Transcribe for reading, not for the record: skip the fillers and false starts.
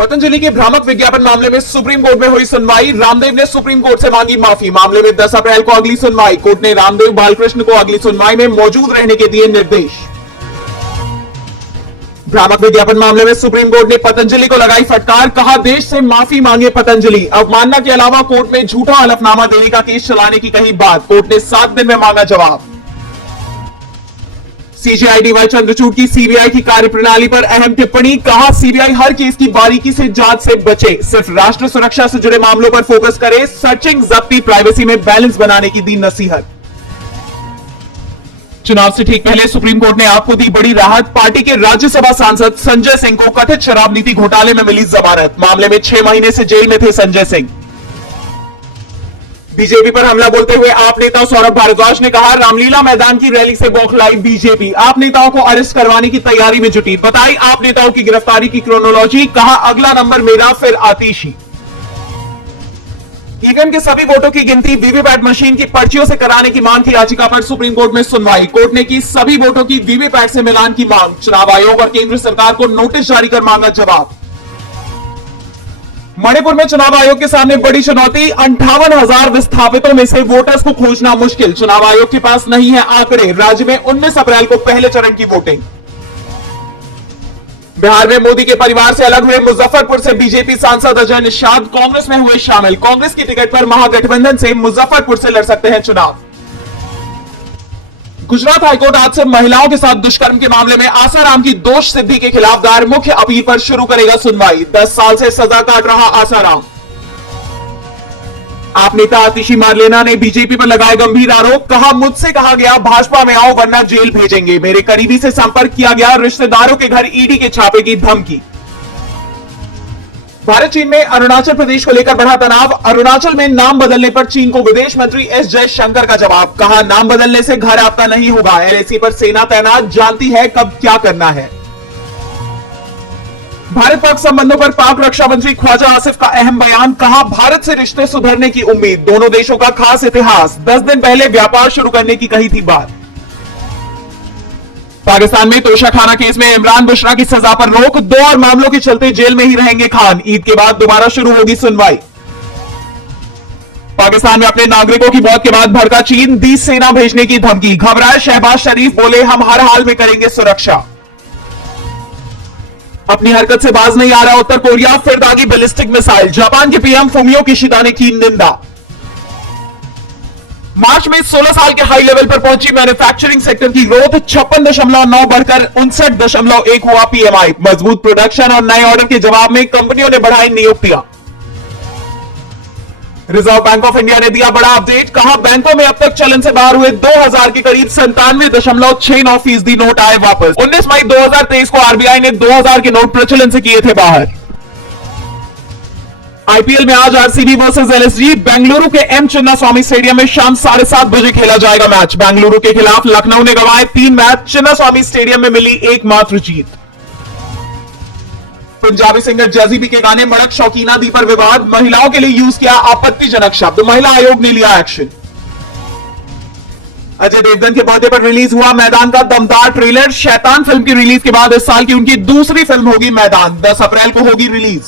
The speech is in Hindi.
पतंजलि के भ्रामक विज्ञापन मामले में सुप्रीम कोर्ट में हुई सुनवाई। रामदेव ने सुप्रीम कोर्ट से मांगी माफी। मामले में 10 अप्रैल को अगली सुनवाई। कोर्ट ने रामदेव बालकृष्ण को अगली सुनवाई में मौजूद रहने के दिए निर्देश। भ्रामक विज्ञापन मामले में सुप्रीम कोर्ट ने पतंजलि को लगाई फटकार। कहा, देश से माफी मांगे पतंजलि। अवमानना के अलावा कोर्ट में झूठा हलफनामा देने का केस चलाने की कही बात। कोर्ट ने 7 दिन में मांगा जवाब। सीजेआई डीवाई चंद्रचूड़ की सीबीआई की कार्यप्रणाली पर अहम टिप्पणी। कहा, सीबीआई हर केस की बारीकी से जांच से बचे, सिर्फ राष्ट्र सुरक्षा से जुड़े मामलों पर फोकस करे। सर्चिंग, जब्ती, प्राइवेसी में बैलेंस बनाने की दी नसीहत। चुनाव से ठीक पहले सुप्रीम कोर्ट ने आपको दी बड़ी राहत। पार्टी के राज्यसभा सांसद संजय सिंह को कथित शराब नीति घोटाले में मिली जमानत। मामले में 6 महीने से जेल में थे संजय सिंह। बीजेपी पर हमला बोलते हुए आप नेता सौरभ भारद्वाज ने कहा, रामलीला मैदान की रैली से बौखलाई बीजेपी। आप नेताओं को अरेस्ट करवाने की तैयारी में जुटी। बताई आप नेताओं की गिरफ्तारी की क्रोनोलॉजी। कहा, अगला नंबर मेरा, फिर आतिशी। ईवीएम के सभी वोटों की गिनती वीवीपैट मशीन की पर्चियों से कराने की मांग की याचिका पर सुप्रीम कोर्ट में सुनवाई। कोर्ट ने की सभी वोटों की वीवीपैट से मिलान की मांग। चुनाव आयोग और केंद्र सरकार को नोटिस जारी कर मांगा जवाब। मणिपुर में चुनाव आयोग के सामने बड़ी चुनौती। 58,000 विस्थापितों में से वोटर्स को खोजना मुश्किल। चुनाव आयोग के पास नहीं है आंकड़े। राज्य में 19 अप्रैल को पहले चरण की वोटिंग। बिहार में मोदी के परिवार से अलग हुए मुजफ्फरपुर से बीजेपी सांसद अजय निषाद कांग्रेस में हुए शामिल। कांग्रेस की टिकट पर महागठबंधन से मुजफ्फरपुर से लड़ सकते हैं चुनाव। गुजरात हाईकोर्ट आज से महिलाओं के साथ दुष्कर्म के मामले में आसाराम की दोष सिद्धि के खिलाफ दायर मुख्य अपील पर शुरू करेगा सुनवाई। 10 साल से सजा काट रहा आसाराम। आप नेता आतिशी मारलेना ने बीजेपी पर लगाए गंभीर आरोप। कहा, मुझसे कहा गया भाजपा में आओ वरना जेल भेजेंगे। मेरे करीबी से संपर्क किया गया। रिश्तेदारों के घर ईडी के छापे की धमकी। भारत चीन में अरुणाचल प्रदेश को लेकर बढ़ा तनाव। अरुणाचल में नाम बदलने पर चीन को विदेश मंत्री एस जयशंकर का जवाब। कहा, नाम बदलने से घर आपका नहीं होगा। एलएसी पर सेना तैनात, जानती है कब क्या करना है। भारत पाक संबंधों पर पाक रक्षा मंत्री ख्वाजा आसिफ का अहम बयान। कहा, भारत से रिश्ते सुधरने की उम्मीद। दोनों देशों का खास इतिहास। 10 दिन पहले व्यापार शुरू करने की कही थी बात। पाकिस्तान में तोशाखाना केस में इमरान बुशरा की सजा पर रोक। 2 और मामलों के चलते जेल में ही रहेंगे खान। ईद के बाद दोबारा शुरू होगी सुनवाई। पाकिस्तान में अपने नागरिकों की मौत के बाद भड़का चीन। दी सेना भेजने की धमकी। घबराए शहबाज शरीफ, बोले हम हर हाल में करेंगे सुरक्षा। अपनी हरकत से बाज नहीं आ रहा उत्तर कोरिया, फिर दागी बैलिस्टिक मिसाइल। जापान के पीएम फुमियो किशिदा ने की निंदा। मार्च में 16 साल के हाई लेवल पर पहुंची मैन्युफैक्चरिंग सेक्टर की ग्रोथ। 56.9 बढ़कर 59.1 हुआ पीएमआई। मजबूत प्रोडक्शन और नए ऑर्डर के जवाब में कंपनियों ने बढ़ाई नियुक्तियां। रिजर्व बैंक ऑफ इंडिया ने दिया बड़ा अपडेट। कहा, बैंकों में अब तक चलन से बाहर हुए 2000 के करीब 97.69% नोट आए वापस। 19 मई 2023 को आरबीआई ने 2000 के नोट प्रचलन से किए थे बाहर। आईपीएल में आज आरसीबी वर्सेस एलएसजी। बेंगलुरु के एम चिन्नास्वामी स्टेडियम में शाम 7:30 बजे खेला जाएगा मैच। बेंगलुरु के खिलाफ लखनऊ ने गंवाए 3 मैच। चिन्नास्वामी स्टेडियम में मिली एकमात्र जीत। पंजाबी सिंगर जैज़ी के गाने मड़क शौकीना दी पर विवाद। महिलाओं के लिए यूज किया आपत्तिजनक शब्द। महिला आयोग ने लिया एक्शन। अजय देवगन के बर्थडे पर रिलीज हुआ मैदान का दमदार ट्रेलर। शैतान फिल्म की रिलीज के बाद इस साल की उनकी दूसरी फिल्म होगी मैदान। 10 अप्रैल को होगी रिलीज।